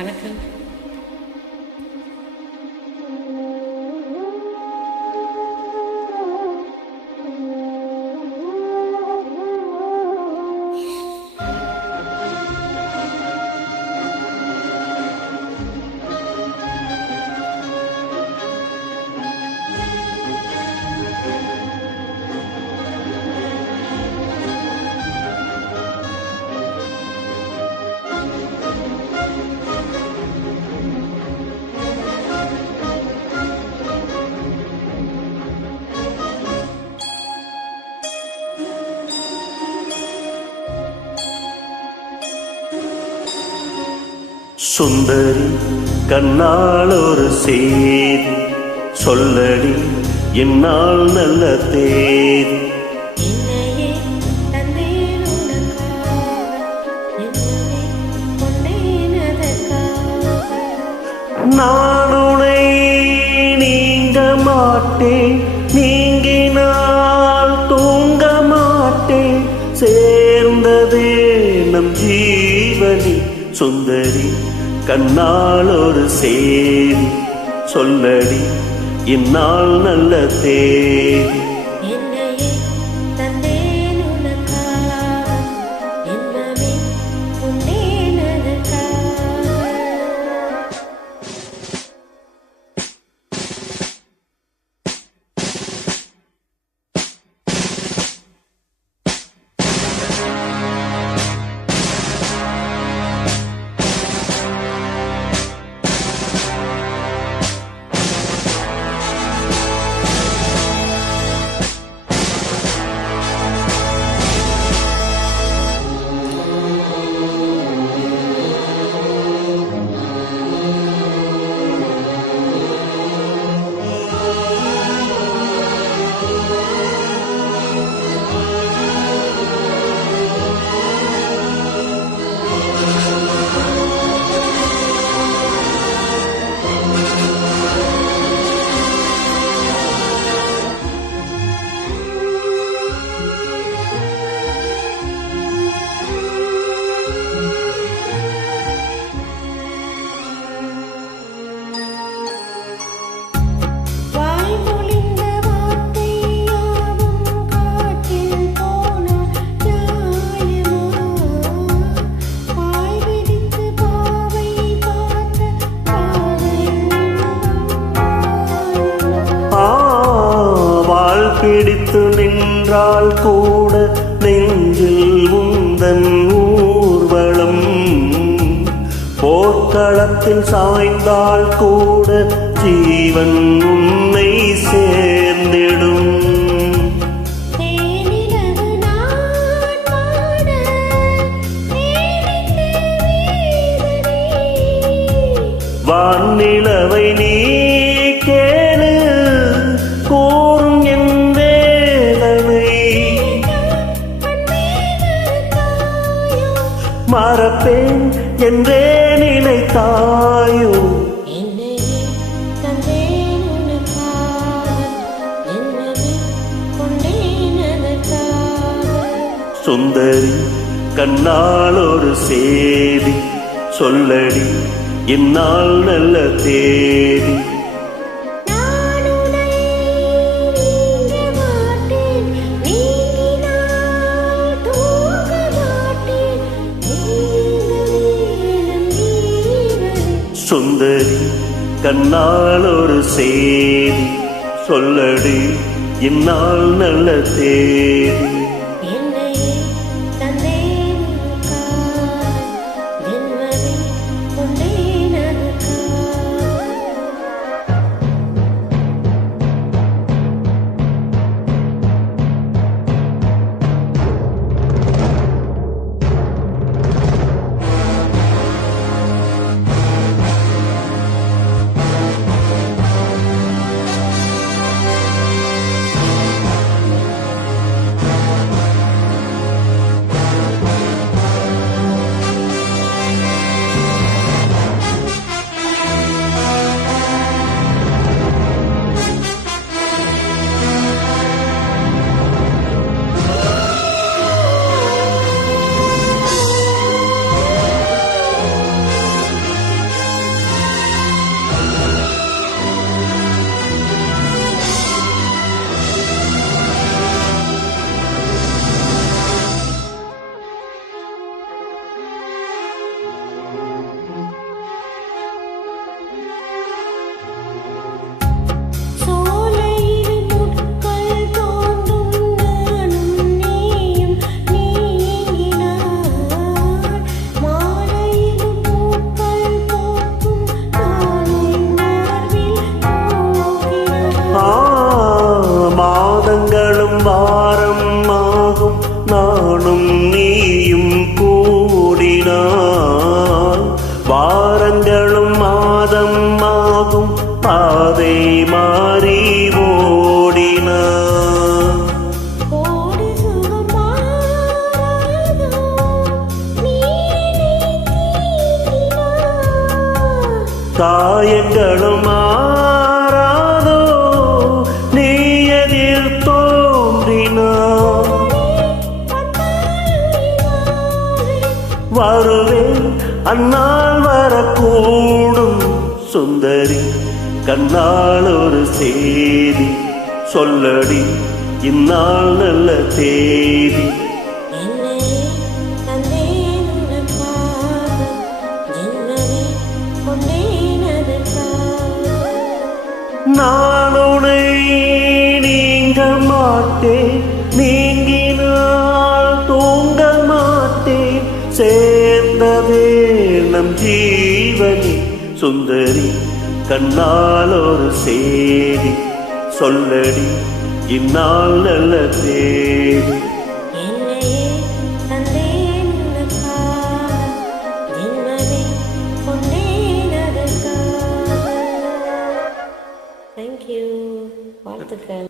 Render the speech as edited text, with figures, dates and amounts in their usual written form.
வணக்கம். சுந்தரி கண்ணால் ஒரு செய்தி சொல்லடி என்னால் நல்ல தேதி. நான் உன்னை நீங்க மாட்டேன், நீங்கினால் தூங்க மாட்டேன், சேர்ந்ததே நம் ஜீவனி. சுந்தரி கண்ணால் ஒரு செய்தி சொல்லடி இந்நாள் நல்ல தேதி. பிடித்து நின்றால் கூட நெஞ்சில் உந்தன் ஊர்வலம், போர்க்களத்தில் சாய்ந்தால் கூட ஜீவன் உன்னை சேர்ந்திடும். வானிலவை நீ கேளு, கூறும் என் வேதனை மறப்பேன் என்றே நினைத்தாயோ. சுந்தரி கண்ணால் ஒரு செய்தி சொல்லடி இந்நாள் நல்ல தேதி. சுந்தரி கண்ணால் ஒரு செய்தி சொல்லடி இந்நாள் நல்ல தேதி. காயங்களும் மாறாதோ நீ எதிர் தோன்றினார் வருவேன் அந்நாள் வரக்கூடும் சுந்தரி கண்ணால் ஒரு செய்தி சொல்லடி இந்நாள் நல்ல தேதி நான் உன்னை நீங்க மாட்டேன் நீங்கினால் தூங்க மாட்டேன் சேர்ந்ததே நம் ஜீவனி சுந்தரி கண்ணால் ஒரு செய்தி சொல்லடி இந்நாள் நல்ல தேதி Thank you. வாழ்த்துக்கள்.